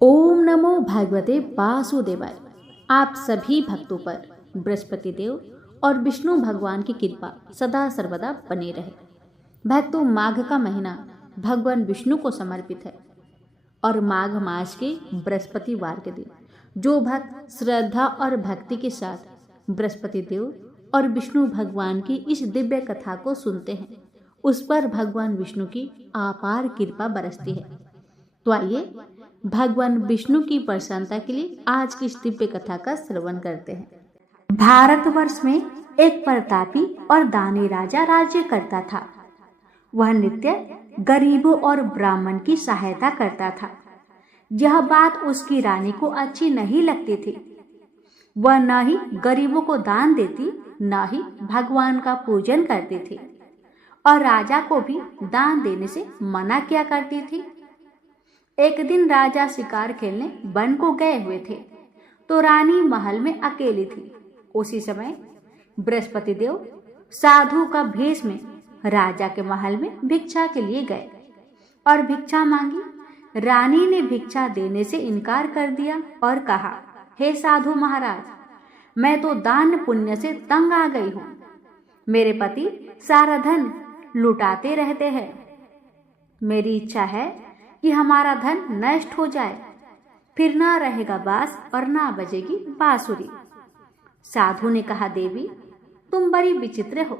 ओम नमो भगवते वासुदेवाय। आप सभी भक्तों पर बृहस्पति देव और विष्णु भगवान की कृपा सदा सर्वदा बने रहे। भक्तों, माघ का महीना भगवान विष्णु को समर्पित है और माघ मास के बृहस्पतिवार के दिन जो भक्त श्रद्धा और भक्ति के साथ बृहस्पति देव और विष्णु भगवान की इस दिव्य कथा को सुनते हैं, उस पर भगवान विष्णु की अपार कृपा बरसती है। तो आइए भगवान विष्णु की प्रसन्नता के लिए आज की इस दिव्य कथा का श्रवण करते हैं। भारतवर्ष में एक प्रतापी और दानी राजा राज्य करता था। वह नित्य गरीबों और ब्राह्मण की सहायता करता था। यह बात उसकी रानी को अच्छी नहीं लगती थी। वह न ही गरीबों को दान देती, न ही भगवान का पूजन करती थी और राजा को भी दान देने से मना किया करती थी। एक दिन राजा शिकार खेलने वन को गए हुए थे तो रानी महल में अकेली थी। उसी समय बृहस्पति देव साधु का भेष में राजा के महल में भिक्षा के लिए गए और भिक्षा मांगी। रानी ने भिक्षा देने से इनकार कर दिया और कहा, हे साधु महाराज, मैं तो दान पुण्य से तंग आ गई हूँ। मेरे पति सारा धन लुटाते रहते हैं। मेरी इच्छा है कि हमारा धन नष्ट हो जाए, फिर ना रहेगा बांस और ना बजेगी बांसुरी। साधु ने कहा, देवी, तुम बड़ी विचित्र हो।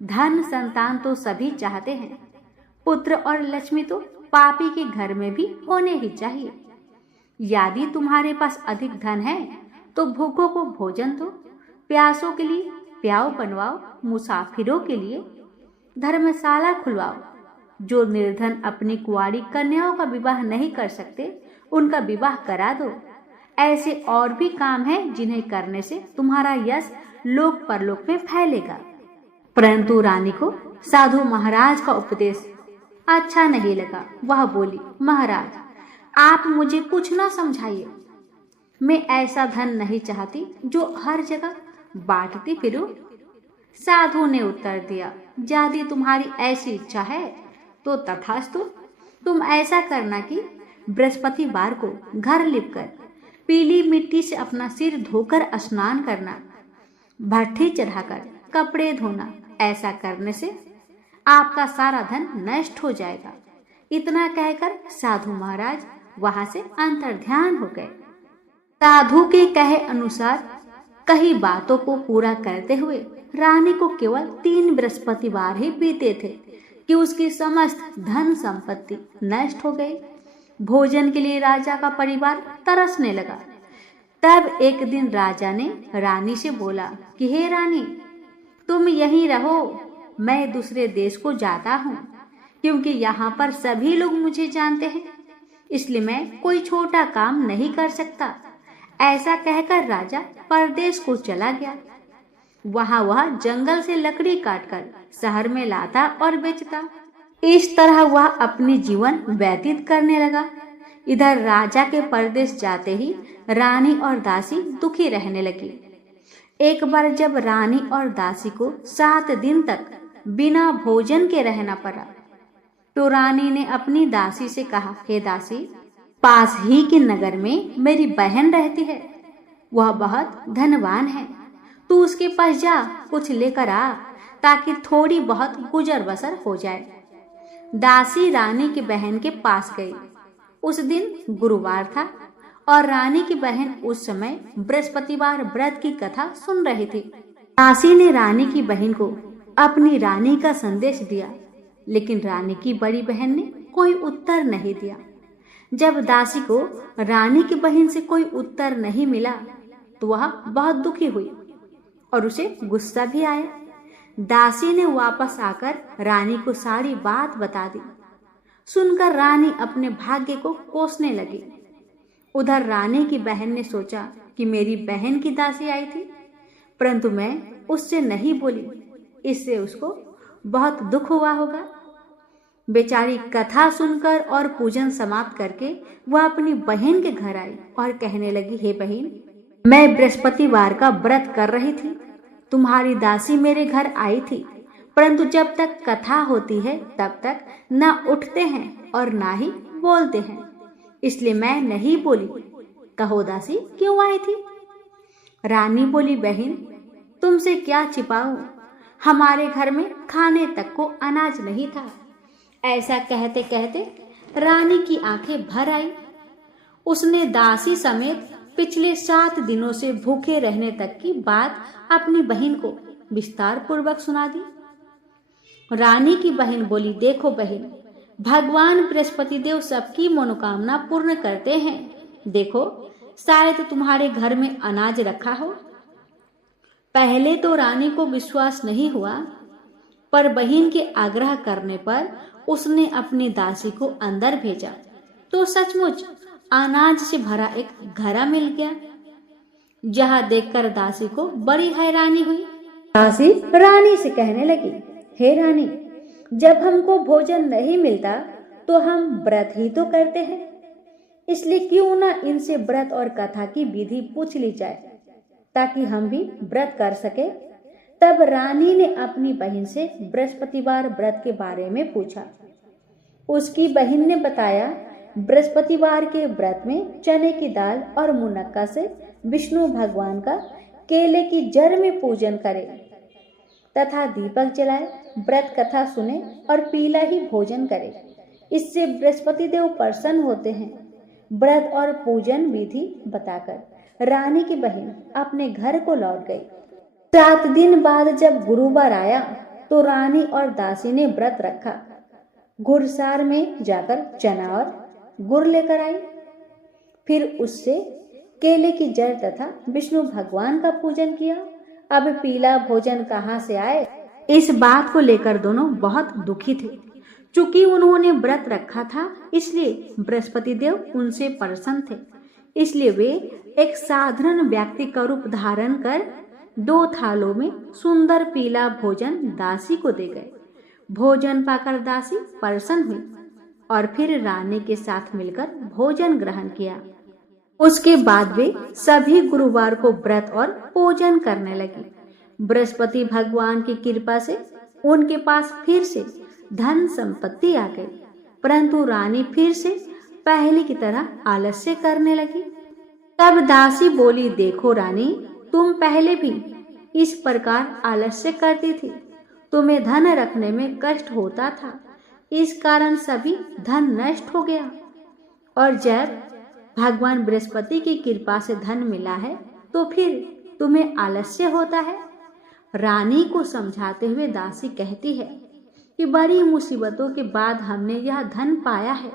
धन संतान तो सभी चाहते हैं, पुत्र और लक्ष्मी तो पापी के घर में भी होने ही चाहिए। यदि तुम्हारे पास अधिक धन है तो भूखों को भोजन दो, प्यासों के लिए प्याऊ बनवाओ, मुसाफिरों के लिए धर्मशाला खुलवाओ। जो निर्धन अपनी कुंवारी कन्याओं का विवाह नहीं कर सकते, उनका विवाह करा दो। ऐसे और भी काम हैं जिन्हें करने से तुम्हारा यश लोक परलोक में फैलेगा। परंतु रानी को साधु महाराज का उपदेश अच्छा नहीं लगा। वह बोली, महाराज, आप मुझे कुछ ना समझाइए। मैं ऐसा धन नहीं चाहती जो हर जगह बांटती फिरूं। साधु ने उत्तर दिया, यदि तुम्हारी ऐसी इच्छा है तो तथास्तु। तुम ऐसा करना कि बृहस्पतिवार को घर लिपकर पीली मिट्टी से अपना सिर धोकर स्नान करना, भट्ठी चढ़ाकर कपड़े धोना। ऐसा करने से आपका सारा धन नष्ट हो जाएगा। इतना कहकर साधु महाराज वहां से अंतर्ध्यान हो गए। साधु के कहे अनुसार कई बातों को पूरा करते हुए रानी को केवल 3 बृहस्पतिवार ही बीते थे कि उसकी समस्त धन संपत्ति नष्ट हो गई। भोजन के लिए राजा का परिवार तरसने लगा। तब एक दिन राजा ने रानी से बोला कि हे रानी, तुम यहीं रहो, मैं दूसरे देश को जाता हूँ, क्योंकि यहाँ पर सभी लोग मुझे जानते हैं, इसलिए मैं कोई छोटा काम नहीं कर सकता। ऐसा कहकर राजा परदेश को चला गया। वहां वह जंगल से लकड़ी काटकर शहर में लाता और बेचता। इस तरह वह अपनी जीवन व्यतीत करने लगा। इधर राजा के परदेश जाते ही रानी और दासी दुखी रहने लगी। एक बार जब रानी और दासी को 7 दिन तक बिना भोजन के रहना पड़ा तो रानी ने अपनी दासी से कहा, हे दासी, पास ही के नगर में मेरी बहन रहती है। वह बहुत धनवान है। तू उसके पास जा, कुछ लेकर आ, ताकि थोड़ी बहुत गुजर बसर हो जाए। दासी रानी की बहन के पास गई। उस दिन गुरुवार था और रानी की बहन उस समय बृहस्पतिवार व्रत की कथा सुन रही थी। दासी ने रानी की बहन को अपनी रानी का संदेश दिया, लेकिन रानी की बड़ी बहन ने कोई उत्तर नहीं दिया। जब दासी को रानी की बहन से कोई उत्तर नहीं मिला तो वह बहुत दुखी हुई और उसे गुस्सा भी आया। दासी ने वापस आकर रानी को सारी बात बता दी। सुनकर रानी अपने भाग्य को कोसने लगी। उधर रानी की बहन ने सोचा कि मेरी बहन की दासी आई थी, परंतु मैं उससे नहीं बोली, इससे उसको बहुत दुख हुआ होगा। बेचारी कथा सुनकर और पूजन समाप्त करके वह अपनी बहन के घर आई और कहने लगी, हे बहन, मैं बृहस्पतिवार का व्रत कर रही थी। तुम्हारी दासी मेरे घर आई थी, परंतु जब तक कथा होती है तब तक न उठते हैं और ना ही बोलते हैं। इसलिए मैं नहीं बोली। कहो दासी, क्यों आई थी? रानी बोली, बहन तुमसे क्या छिपाऊं, हमारे घर में खाने तक को अनाज नहीं था। ऐसा कहते कहते रानी की आंखें भर आई। उसने दासी समेत पिछले 7 दिनों से भूखे रहने तक की बात अपनी बहन को विस्तार पूर्वक सुना दी। रानी की बहन बोली, देखो बहन, भगवान बृहस्पति देव सबकी मनोकामना पूर्ण करते हैं। देखो, शायद तुम्हारे घर में अनाज रखा हो। पहले तो रानी को विश्वास नहीं हुआ, पर बहन के आग्रह करने पर उसने अपनी दासी को अंदर भेजा तो सचमुच अनाज से भरा एक घड़ा मिल गया, जहां देखकर दासी को बड़ी हैरानी हुई। दासी रानी से कहने लगी, हे रानी, जब हमको भोजन नहीं मिलता तो हम व्रत ही तो करते हैं, इसलिए क्यों ना इनसे व्रत और कथा की विधि पूछ ली जाए ताकि हम भी व्रत कर सके। तब रानी ने अपनी बहन से बृहस्पतिवार व्रत के बारे में पूछा। उसकी बहन ने बताया, बृहस्पतिवार के व्रत में चने की दाल और मुनक्का से विष्णु भगवान का केले की जड़ में पूजन करें तथा दीपक जलाए, व्रत कथा सुने और पीला ही भोजन करें। इससे बृहस्पति देव प्रसन्न होते हैं। व्रत और पूजन विधि बताकर रानी की बहन अपने घर को लौट गई। 7 दिन बाद जब गुरुवार आया तो रानी और दासी ने व्रत रखा। घुड़सार में जाकर चना और गुड़ लेकर आई। फिर उससे केले की जड़ तथा विष्णु भगवान का पूजन किया। अब पीला भोजन कहाँ से आए, इस बात को लेकर दोनों बहुत दुखी थे। चूंकि उन्होंने व्रत रखा था, इसलिए बृहस्पति देव उनसे प्रसन्न थे। इसलिए वे एक साधारण व्यक्ति का रूप धारण कर 2 थालों में सुंदर पीला भोजन दासी को दे गए। भोजन पाकर दासी प्रसन्न हुई और फिर रानी के साथ मिलकर भोजन ग्रहण किया। उसके बाद वे सभी गुरुवार को व्रत और पूजन करने लगी। बृहस्पति भगवान की कृपा से उनके पास फिर से धन संपत्ति आ गई, परंतु रानी फिर से पहले की तरह आलस्य करने लगी। तब दासी बोली, देखो रानी, तुम पहले भी इस प्रकार आलस्य करती थी। तुम्हें धन रखने में कष्ट होता था, इस कारण सभी धन नष्ट हो गया। और जब भगवान बृहस्पति की कृपा से धन मिला है तो फिर तुम्हें आलस्य होता है। रानी को समझाते हुए दासी कहती है कि बड़ी मुसीबतों के बाद हमने यह धन पाया है,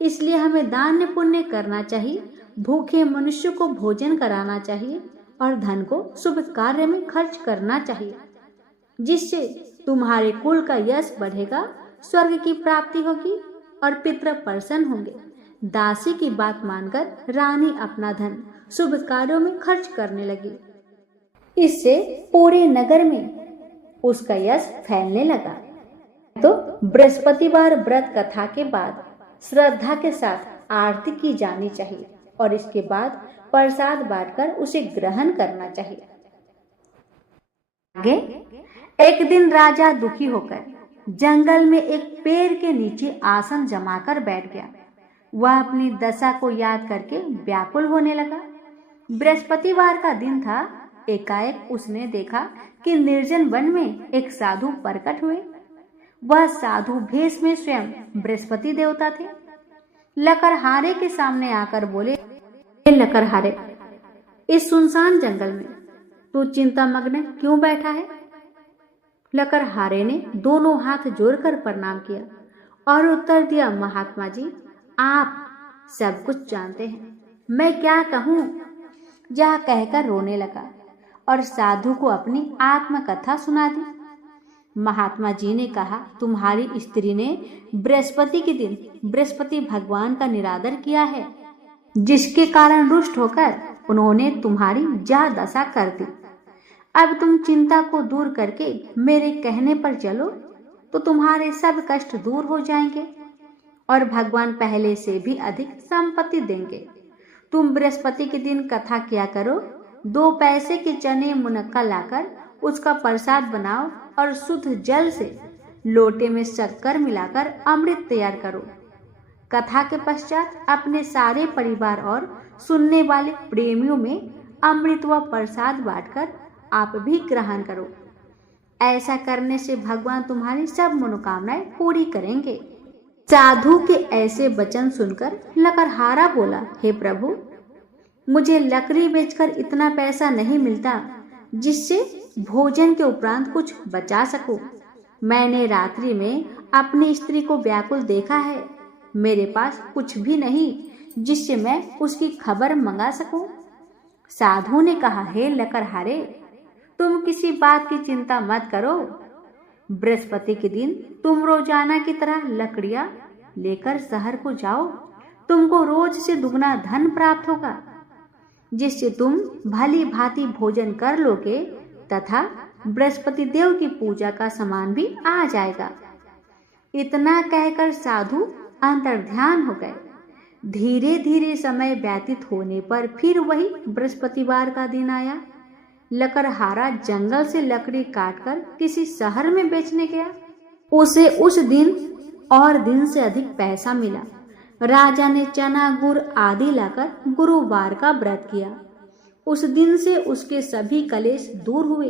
इसलिए हमें दान पुण्य करना चाहिए, भूखे मनुष्य को भोजन कराना चाहिए और धन को शुभ कार्य में खर्च करना चाहिए, जिससे तुम्हारे कुल का यश बढ़ेगा, स्वर्ग की प्राप्ति होगी और पितृ प्रसन्न होंगे। दासी की बात मानकर रानी अपना धन शुभ कार्यों में खर्च करने लगी। इससे पूरे नगर में उसका यश फैलने लगा। तो बृहस्पतिवार व्रत कथा के बाद श्रद्धा के साथ आरती की जानी चाहिए और इसके बाद प्रसाद बांटकर उसे ग्रहण करना चाहिए। आगे एक दिन राजा दुखी होकर जंगल में एक पेड़ के नीचे आसन जमाकर बैठ गया। वह अपनी दशा को याद करके व्याकुल होने लगा। बृहस्पतिवार का दिन था। एकाएक उसने देखा कि निर्जन वन में एक साधु प्रकट हुए। वह साधु भेष में स्वयं बृहस्पति देवता थे। लकड़हारे के सामने आकर बोले, लकड़हारे, इस सुनसान जंगल में तू चिंता मग्न क्यों बैठा है? लकड़हारे ने दोनों हाथ जोड़कर प्रणाम किया और उत्तर दिया, महात्मा जी, आप सब कुछ जानते हैं, मैं क्या कहूँ? यह कहकर रोने लगा और साधु को अपनी आत्मकथा सुना दी। महात्मा जी ने कहा, तुम्हारी स्त्री ने बृहस्पति के दिन बृहस्पति भगवान का निरादर किया है, जिसके कारण रुष्ट होकर उन्होंने तुम्हारी जा दशा कर दी। अब तुम चिंता को दूर करके मेरे कहने पर चलो तो तुम्हारे सब कष्ट दूर हो जाएंगे और भगवान पहले से भी अधिक संपत्ति देंगे। तुम बृहस्पति के दिन कथा किया करो, 2 पैसे के चने मुनक्का लाकर उसका प्रसाद बनाओ और शुद्ध जल से लोटे में शक्कर मिलाकर अमृत तैयार करो। कथा के पश्चात अपने सारे परिवार और सुनने वाले प्रेमियों में अमृत व प्रसाद बांटकर आप भी ग्रहण करो। ऐसा करने से भगवान तुम्हारी सब मनोकामनाएं पूरी करेंगे। साधु के ऐसे वचन सुनकर लकड़हारा बोला, हे प्रभु, मुझे लकड़ी बेचकर इतना पैसा नहीं मिलता जिससे भोजन के उपरांत कुछ बचा सकूं। मैंने रात्रि में अपनी स्त्री को व्याकुल देखा है। मेरे पास कुछ भी नहीं जिससे मैं उसकी खबर मंगा सकूं। साधु ने कहा, हे लकड़हारे, तुम किसी बात की चिंता मत करो। बृहस्पति के दिन तुम रोजाना की तरह लकड़ियां लेकर शहर को जाओ। तुमको रोज से दुगना धन प्राप्त होगा, जिससे तुम भली भांति भोजन कर लोगे तथा बृहस्पति देव की पूजा का सामान भी आ जाएगा। इतना कहकर साधु अंतर्ध्यान हो गए। धीरे धीरे समय व्यतीत होने पर फिर वही बृहस्पतिवार का दिन आया। लकड़हारा जंगल से लकड़ी काटकर किसी शहर में बेचने गया। उसे उस दिन और दिन से अधिक पैसा मिला। राजा ने चना गुड़ आदि लाकर गुरुवार का व्रत किया। उस दिन से उसके सभी कलेश दूर हुए।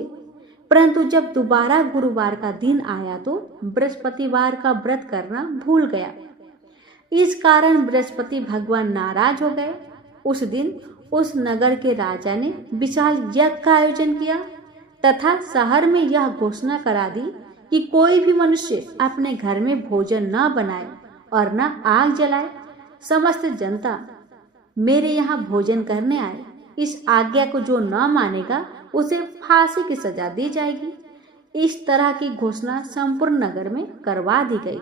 परंतु जब दोबारा गुरुवार का दिन आया तो बृहस्पतिवार का व्रत करना भूल गया। इस कारण बृहस्पति भगवान नाराज हो गए। उस दिन उस नगर के राजा ने विशाल यज्ञ का आयोजन किया तथा शहर में यह घोषणा करा दी कि कोई भी मनुष्य अपने घर में भोजन न बनाए और न आग जलाए। समस्त जनता मेरे यहाँ भोजन करने आए। इस आज्ञा को जो न मानेगा उसे फांसी की सजा दी जाएगी। इस तरह की घोषणा संपूर्ण नगर में करवा दी गई।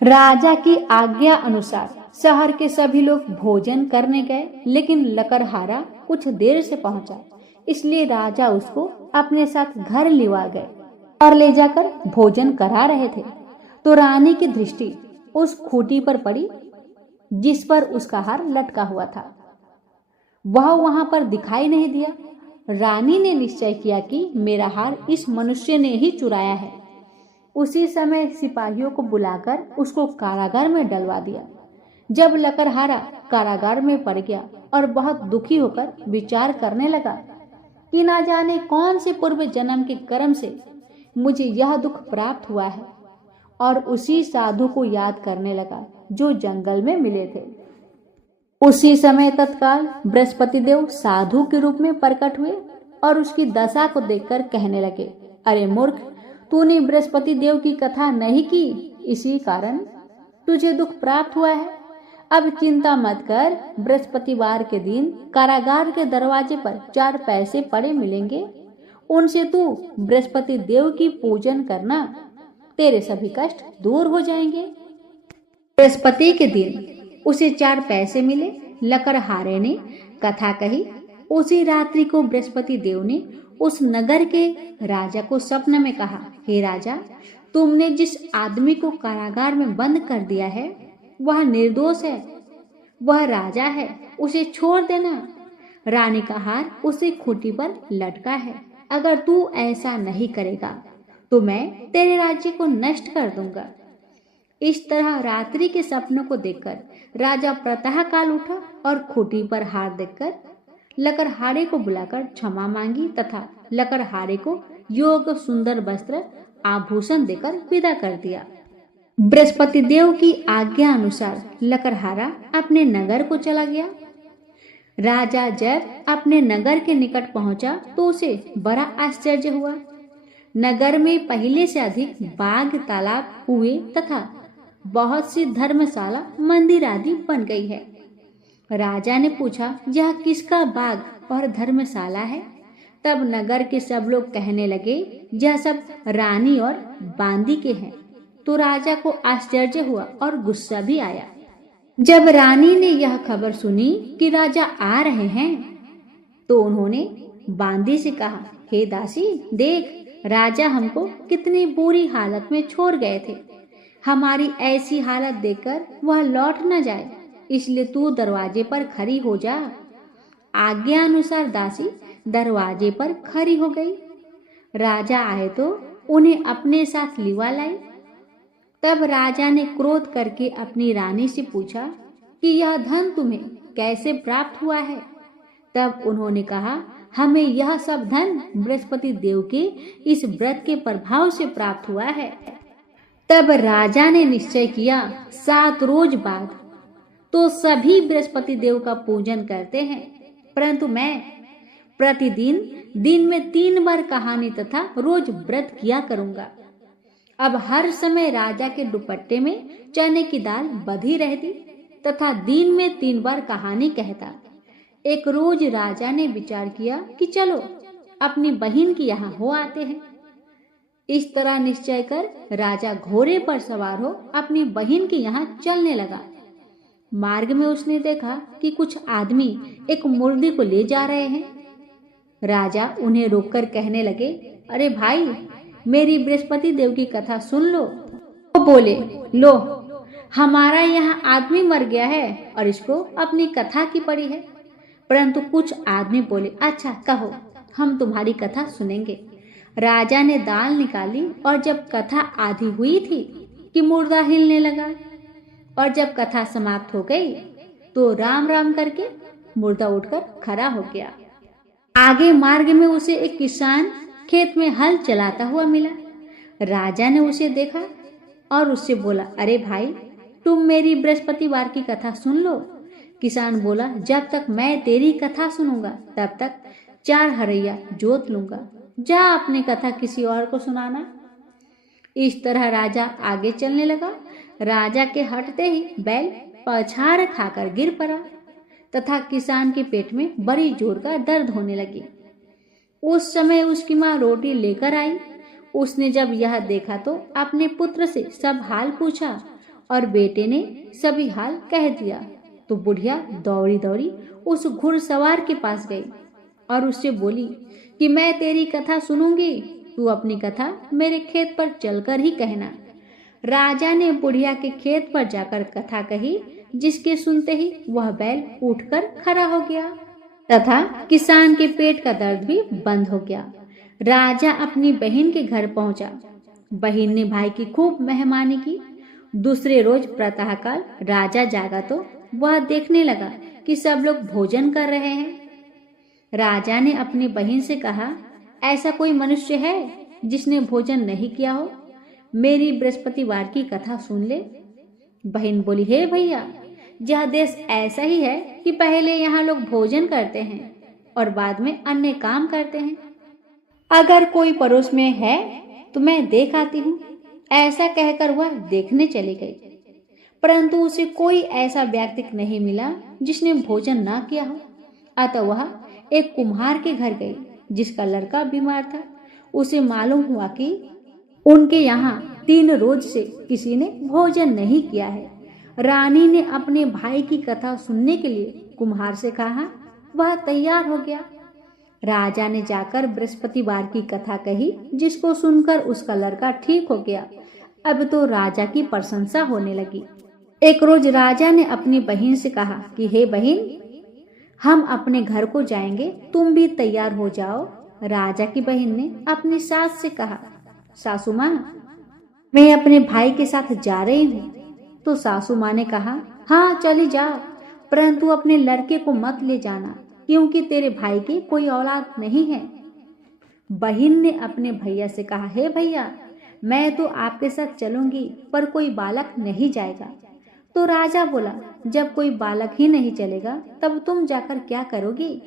राजा की आज्ञा अनुसार शहर के सभी लोग भोजन करने गए, लेकिन लकड़हारा कुछ देर से पहुंचा, इसलिए राजा उसको अपने साथ घर लिवा गए और ले जाकर भोजन करा रहे थे तो रानी की दृष्टि उस खूंटी पर पड़ी जिस पर उसका हार लटका हुआ था। वह वहां पर दिखाई नहीं दिया। रानी ने निश्चय किया कि मेरा हार इस मनुष्य ने ही चुराया है। उसी समय सिपाहियों को बुलाकर उसको कारागार में डलवा दिया। जब लकड़हारा कारागार में पड़ गया और बहुत दुखी होकर विचार करने लगा कि ना जाने कौन से पूर्व जन्म के कर्म से मुझे यह दुख प्राप्त हुआ है, और उसी साधु को याद करने लगा जो जंगल में मिले थे। उसी समय तत्काल बृहस्पति देव साधु के रूप में प्रकट हुए और उसकी दशा को देखकर कहने लगे, अरे मूर्ख, तूने बृहस्पति देव की कथा नहीं की, इसी कारण तुझे दुख प्राप्त हुआ है। अब चिंता मत कर, बृहस्पतिवार के दिन कारागार के दरवाजे पर 4 पैसे पड़े मिलेंगे, उनसे तू बृहस्पति देव की पूजन करना, तेरे सभी कष्ट दूर हो जाएंगे। बृहस्पति के दिन उसे 4 पैसे मिले। लकड़हारे ने कथा कही। उसी रात्रि को बृहस्पति देव ने उस नगर के राजा को स्वप्न में कहा, हे राजा, तुमने जिस आदमी को कारागार में बंद कर दिया है वह निर्दोष है, वह राजा है, उसे छोड़ देना। रानी का हार उसे खूंटी पर लटका है। अगर तू ऐसा नहीं करेगा तो मैं तेरे राज्य को नष्ट कर दूंगा। इस तरह रात्रि के सपनों को देखकर राजा प्रातः काल उठा और खूंटी पर हार देखकर लकड़हारे को बुलाकर क्षमा मांगी तथा लकड़हारे को योग सुंदर वस्त्र आभूषण देकर विदा कर दिया। बृहस्पति देव की आज्ञा अनुसार लकड़हारा अपने नगर को चला गया। राजा जब अपने नगर के निकट पहुंचा तो उसे बड़ा आश्चर्य हुआ। नगर में पहले से अधिक बाग, तालाब, कुएं तथा बहुत सी धर्मशाला, मंदिर आदि बन गई है। राजा ने पूछा, यह किसका बाग और धर्मशाला है? तब नगर के सब लोग कहने लगे, यह सब रानी और बांदी के हैं। तो राजा को आश्चर्य हुआ और गुस्सा भी आया। जब रानी ने यह खबर सुनी कि राजा आ रहे हैं तो उन्होंने बांदी से कहा, हे दासी, देख, राजा हमको कितनी बुरी हालत में छोड़ गए थे। हमारी ऐसी हालत देखकर वह लौट न जाए, इसलिए तू दरवाजे पर खड़ी हो जा। आज्ञा अनुसार दासी दरवाजे पर खड़ी हो गई। राजा आए तो उन्हें अपने साथ लिवा लाई तब राजा ने क्रोध करके अपनी रानी से पूछा कि यह धन तुम्हें कैसे प्राप्त हुआ है। तब उन्होंने कहा, हमें यह सब धन बृहस्पति देव के इस व्रत के प्रभाव से प्राप्त हुआ है। तब राजा ने निश्चय किया 7 रोज बाद तो सभी बृहस्पति देव का पूजन करते हैं, परंतु मैं प्रतिदिन दिन में 3 बार कहानी तथा रोज व्रत किया करूंगा। अब हर समय राजा के दुपट्टे में चने की दाल बंधी रहती तथा दिन में 3 बार कहानी कहता। एक रोज राजा ने विचार किया कि चलो अपनी बहन की यहाँ हो आते हैं। इस तरह निश्चय कर राजा घोड़े पर सवार हो अपनी बहन के यहाँ चलने लगा। मार्ग में उसने देखा कि कुछ आदमी एक मुर्दी को ले जा रहे हैं। राजा उन्हें रोककर कहने लगे, अरे भाई, मेरी बृहस्पति देव की कथा सुन लो। वो बोले, लो, हमारा यहाँ आदमी मर गया है और इसको अपनी कथा की पड़ी है। परंतु कुछ आदमी बोले, अच्छा कहो, हम तुम्हारी कथा सुनेंगे। राजा ने दाल निकाली और जब कथा आधी हुई थी कि मुर्दा हिलने लगा, और जब कथा समाप्त हो गई तो राम राम करके मुर्दा उठकर खड़ा हो गया। आगे मार्ग में उसे एक किसान खेत में हल चलाता हुआ मिला। राजा ने उसे देखा और उससे बोला, अरे भाई, तुम मेरी बृहस्पतिवार की कथा सुन लो। किसान बोला, जब तक मैं तेरी कथा सुनूंगा तब तक 4 हरैया जोत लूंगा। जा अपनी कथा किसी और को सुनाना। इस तरह राजा आगे चलने लगा। राजा के हटते ही बैल पछाड़ खाकर गिर पड़ा तथा किसान के पेट में बड़ी जोर का दर्द होने लगी। उस समय उसकी माँ रोटी लेकर आई। उसने जब यह देखा तो अपने पुत्र से सब हाल पूछा और बेटे ने सभी हाल कह दिया। तो बुढ़िया दौड़ी दौड़ी उस घुड़सवार के पास गई और उससे बोली कि मैं तेरी कथा सुनूंगी, तू अपनी कथा मेरे खेत पर चलकर ही कहना। राजा ने बुढ़िया के खेत पर जाकर कथा कही, जिसके सुनते ही वह बैल उठकर खड़ा हो गया तथा किसान के पेट का दर्द भी बंद हो गया। राजा अपनी बहन के घर पहुंचा। बहन ने भाई की खूब मेहमानी की। दूसरे रोज प्रातःकाल राजा जागा तो वह देखने लगा कि सब लोग भोजन कर रहे हैं। राजा ने अपनी बहन से कहा, ऐसा कोई मनुष्य है जिसने भोजन नहीं किया हो? मेरी बृहस्पतिवार की कथा सुन ले। बहन बोली, हे भैया, यह देश ऐसा ही है कि पहले यहाँ लोग भोजन करते हैं और बाद में अन्य काम करते हैं। अगर कोई पड़ोस में है तो मैं देख आती हूँ। ऐसा कहकर वह देखने चली गई, परंतु उसे कोई ऐसा व्यक्ति नहीं मिला जिसने भोजन ना किया हो। अतः वह एक कुम्हार के घर गई जिसका लड़का बीमार था। उसे मालूम हुआ कि उनके यहाँ 3 रोज से किसी ने भोजन नहीं किया है। रानी ने अपने भाई की कथा सुनने के लिए कुम्हार से कहा। वह तैयार हो गया। राजा ने जाकर बृहस्पतिवार की कथा कही, जिसको सुनकर उसका लड़का ठीक हो गया। अब तो राजा की प्रशंसा होने लगी। एक रोज राजा ने अपनी बहन से कहा कि हे बहन, हम अपने घर को जाएंगे, तुम भी तैयार हो जाओ। राजा की बहन ने अपनी सास से कहा, सासू माँ, मैं अपने भाई के साथ जा रही हूँ। तो सासू माँ ने कहा, हाँ चली जा, परंतु अपने लड़के को मत ले जाना, क्योंकि तेरे भाई की कोई औलाद नहीं है। बहन ने अपने भैया से कहा, हे भैया, मैं तो आपके साथ चलूंगी, पर कोई बालक नहीं जाएगा। तो राजा बोला, जब कोई बालक ही नहीं चलेगा तब तुम जाकर क्या करोगी?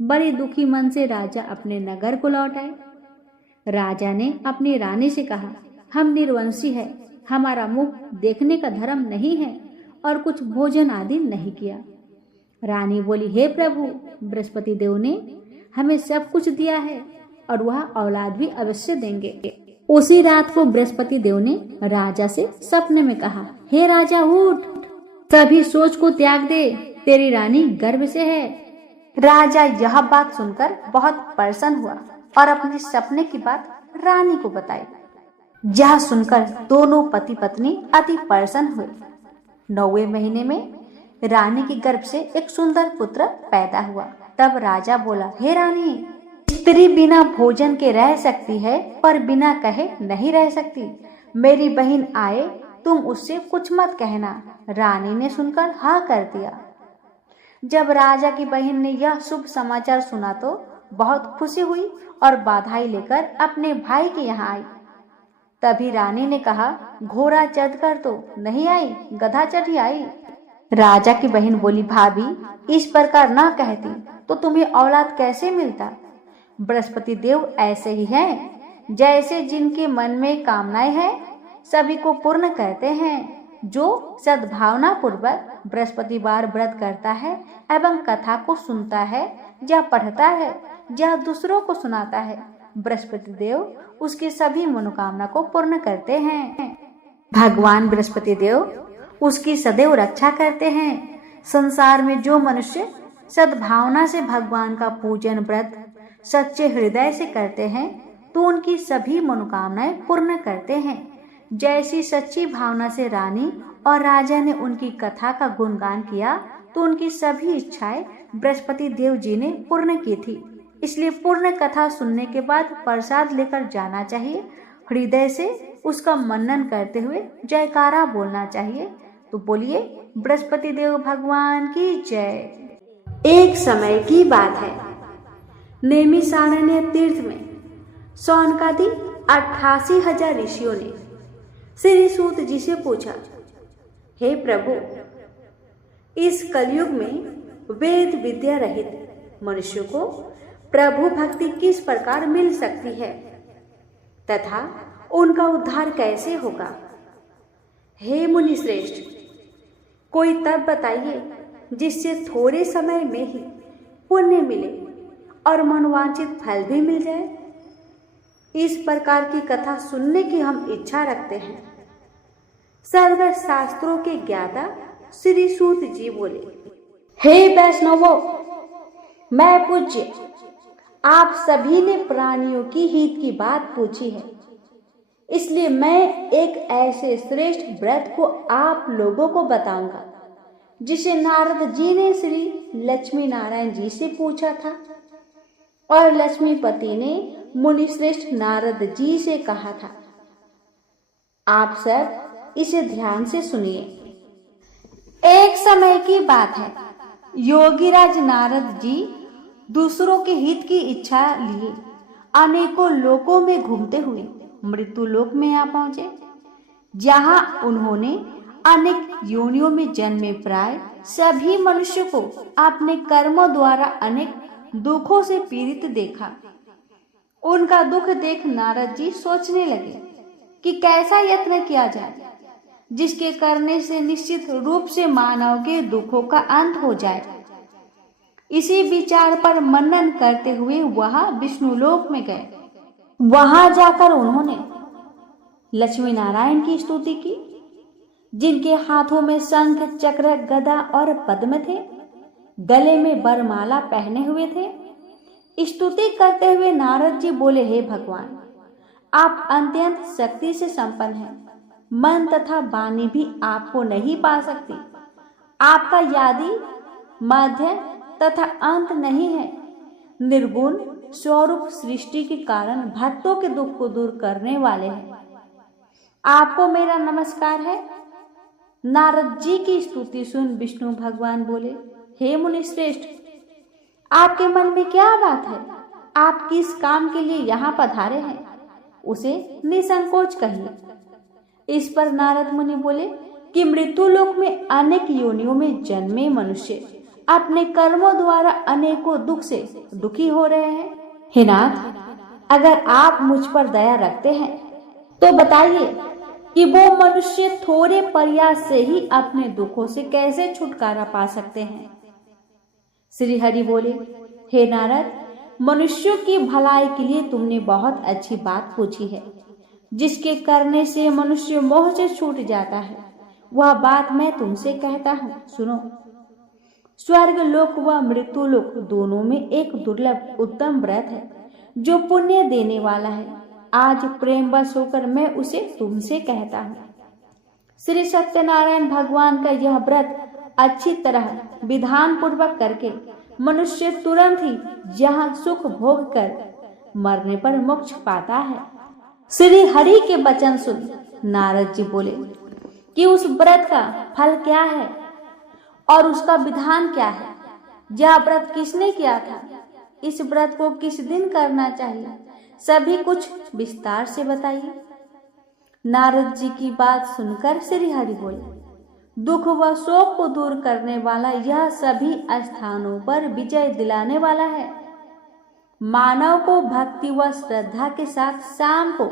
बड़े दुखी मन से राजा अपने नगर को लौट आए। राजा ने अपनी रानी से कहा, हम निर्वंशी है, हमारा मुख देखने का धर्म नहीं है और कुछ भोजन आदि नहीं किया। रानी बोली, हे प्रभु, बृहस्पति देव ने हमें सब कुछ दिया है और वह औलाद भी अवश्य देंगे। उसी रात को बृहस्पति देव ने राजा से सपने में कहा, हे राजा उठ, सभी सोच को त्याग दे, तेरी रानी गर्भ से है। राजा यह बात सुनकर बहुत प्रसन्न हुआ और अपने सपने की बात रानी को बताई। यह सुनकर दोनों पति पत्नी अति प्रसन्न हुए। 9वें महीने में रानी के गर्भ से एक सुंदर पुत्र पैदा हुआ। तब राजा बोला, हे रानी, स्त्री बिना भोजन के रह सकती है पर बिना कहे नहीं रह सकती। मेरी बहन आए, तुम उससे कुछ मत कहना। रानी ने सुनकर हाँ कर दिया। जब राजा की बहन ने यह शुभ समाचार सुना तो बहुत खुशी हुई और बधाई लेकर अपने भाई के यहाँ आई। तभी रानी ने कहा, घोड़ा चढ़कर तो नहीं आई, गधा चढ़ी आई। राजा की बहन बोली, भाभी इस प्रकार ना कहती तो तुम्हें औलाद कैसे मिलता। बृहस्पति देव ऐसे ही हैं, जैसे जिनके मन में कामनाएं हैं सभी को पूर्ण करते हैं। जो सद्भावना पूर्वक बृहस्पतिवार व्रत करता है एवं कथा को सुनता है या पढ़ता है या दूसरों को सुनाता है, बृहस्पति देव उसकी सभी मनोकामना को पूर्ण करते हैं। भगवान बृहस्पति देव उसकी सदैव रक्षा करते हैं। संसार में जो मनुष्य सद्भावना से भगवान का पूजन व्रत सच्चे हृदय से करते हैं तो उनकी सभी मनोकामनाएं पूर्ण करते हैं। जैसी सच्ची भावना से रानी और राजा ने उनकी कथा का गुणगान किया तो उनकी सभी इच्छाएं बृहस्पति देव जी ने पूर्ण की थी। इसलिए पूर्ण कथा सुनने के बाद प्रसाद लेकर जाना चाहिए। हृदय से उसका मनन करते हुए जयकारा बोलना चाहिए। तो बोलिए बृहस्पति देव भगवान की जय। एक समय की बात है, नैमिषारण्य तीर्थ में शौनकादि 88,000 ऋषियों ने श्री सूत जी से पूछा, हे प्रभु, इस कलयुग में वेद विद्या रहित मनुष्य को प्रभु भक्ति किस प्रकार मिल सकती है तथा उनका उद्धार कैसे होगा। हे मुनि श्रेष्ठ, कोई तब बताइए जिससे थोड़े समय में ही पुण्य मिले और मनोवांछित फल भी मिल जाए। इस प्रकार की कथा सुनने की हम इच्छा रखते हैं। सर्व शास्त्रों के ज्ञाता श्री सूत जी बोले, हे वैष्णवों, मैं पूज्य आप सभी ने प्राणियों की हित की बात पूछी है, इसलिए मैं एक ऐसे श्रेष्ठ व्रत को आप लोगों को बताऊंगा जिसे नारद जी ने श्री लक्ष्मी नारायण जी से पूछा था और लक्ष्मीपति ने मुनि श्रेष्ठ नारद जी से कहा था। आप सब इसे ध्यान से सुनिए। एक समय की बात है, योगीराज नारद जी दूसरों के हित की इच्छा लिए अनेकों लोकों में घूमते हुए मृत्यु लोक में आ पहुंचे, जहां उन्होंने अनेक योनियों में जन्मे प्राय सभी मनुष्य को अपने कर्मों द्वारा अनेक दुखों से पीड़ित देखा। उनका दुख देख नारद जी सोचने लगे कि कैसा यत्न किया जाए जिसके करने से निश्चित रूप से मानव के दुखों का अंत हो जाए। इसी विचार पर मनन करते हुए वहां विष्णुलोक में गए। वहां जाकर उन्होंने लक्ष्मी नारायण की स्तुति की, जिनके हाथों में शंख चक्र गदा और पद्म थे, गले में वरमाला पहने हुए थे। स्तुति करते हुए नारद जी बोले, हे भगवान, आप अत्यंत शक्ति से संपन्न हैं। मन तथा वाणी भी आपको नहीं पा सकती। आपका यादि मध्य तथा अंत नहीं है। निर्गुण स्वरूप सृष्टि के कारण भक्तों के दुख को दूर करने वाले हैं। आपको मेरा नमस्कार है। नारद जी की स्तुति सुन विष्णु भगवान बोले, हे मुनि श्रेष्ठ, आपके मन में क्या बात है? आप किस काम के लिए यहाँ पधारे हैं, उसे निसंकोच कहिए। इस पर नारद मुनि बोले कि मृत्यु लोक में अनेक योनियों में जन्मे मनुष्य अपने कर्मों द्वारा अनेकों दुख से दुखी हो रहे हैं। हे नाथ, अगर आप मुझ पर दया रखते हैं तो बताइए कि वो मनुष्य थोड़े प्रयास से ही अपने दुखों से कैसे छुटकारा पा सकते हैं। श्री हरि बोले, हे नारद, मनुष्यों की भलाई के लिए तुमने बहुत अच्छी बात पूछी है। जिसके करने से मनुष्य मोह से छूट जाता है, वह बात मैं तुमसे कहता हूँ, सुनो। स्वर्ग लोक व मृत्यु लोक दोनों में एक दुर्लभ उत्तम व्रत है जो पुण्य देने वाला है। आज प्रेमवश होकर मैं उसे तुमसे कहता हूँ। श्री सत्यनारायण भगवान का यह व्रत अच्छी तरह विधान पूर्वक करके मनुष्य तुरंत ही यहाँ सुख भोग कर मरने पर मोक्ष पाता है। श्री हरि के वचन सुन नारद जी बोले कि उस व्रत का फल क्या है और उसका विधान क्या है, यह व्रत किसने किया था, इस व्रत को किस दिन करना चाहिए, सभी कुछ विस्तार से बताइए। नारद जी की बात सुनकर श्री हरि बोले, दुख व शोक को दूर करने वाला यह सभी स्थानों पर विजय दिलाने वाला है। मानव को भक्ति व श्रद्धा के साथ शाम को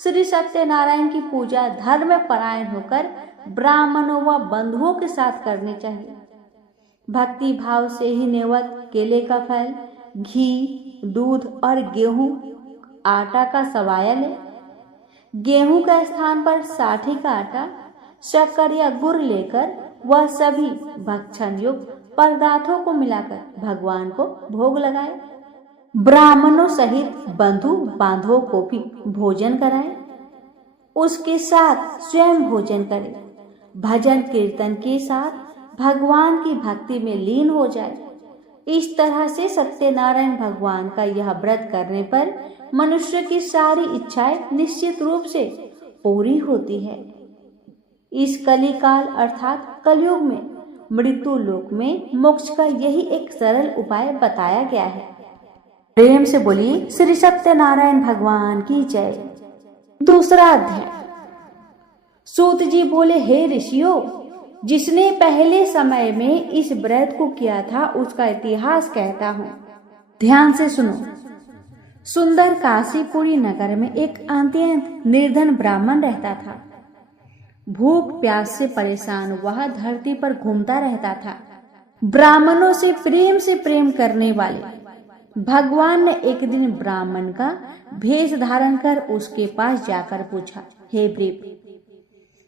श्री सत्यनारायण की पूजा धर्म में परायण होकर ब्राह्मणों व बंधुओं के साथ करनी चाहिए। भक्ति भाव से ही नेवत केले का फल, घी, दूध और गेहूं आटा का सवाया ले। गेहूं का स्थान पर साठी का आटा, शक्कर या गुड़ लेकर वह सभी भक्षण युक्त पदार्थों को मिलाकर भगवान को भोग लगाए। ब्राह्मणों सहित बंधु बांधवों को भी भोजन कराए, उसके साथ स्वयं भोजन करे, भजन कीर्तन के साथ भगवान की भक्ति में लीन हो जाए। इस तरह से सत्यनारायण भगवान का यह व्रत करने पर मनुष्य की सारी इच्छाएं निश्चित रूप से पूरी होती है। इस कलिकाल अर्थात कलयुग में मृत्यु लोक में मोक्ष का यही एक सरल उपाय बताया गया है। प्रेम से बोलिए श्री सत्यनारायण भगवान की जय। दूसरा अध्याय। सूत जी बोले, हे ऋषियों, जिसने पहले समय में इस व्रत को किया था उसका इतिहास कहता हूँ, ध्यान से सुनो। सुंदर काशीपुरी नगर में एक अत्यंत निर्धन ब्राह्मण रहता था। भूख प्यास से परेशान वह धरती पर घूमता रहता था। ब्राह्मणों से प्रेम करने वाले भगवान ने एक दिन ब्राह्मण का भेष धारण कर उसके पास जाकर पूछा, हे ब्रीप,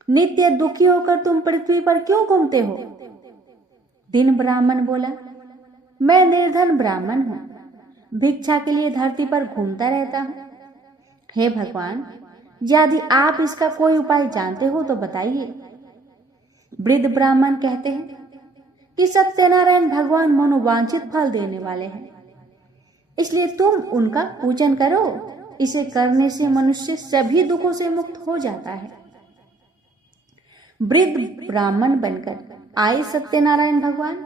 नित्य दुखी होकर तुम पृथ्वी पर क्यों घूमते हो? दिन ब्राह्मण बोला, मैं निर्धन ब्राह्मण हूँ, भिक्षा के लिए धरती पर घूमता रहता हूँ। हे भगवान, यदि आप इसका कोई उपाय जानते हो तो बताइए। वृद्ध ब्राह्मण कहते हैं कि सत्यनारायण भगवान मनोवांछित फल देने वाले हैं, इसलिए तुम उनका पूजन करो। इसे करने से मनुष्य सभी दुखों से मुक्त हो जाता है। वृद्ध ब्राह्मण बनकर आए सत्यनारायण भगवान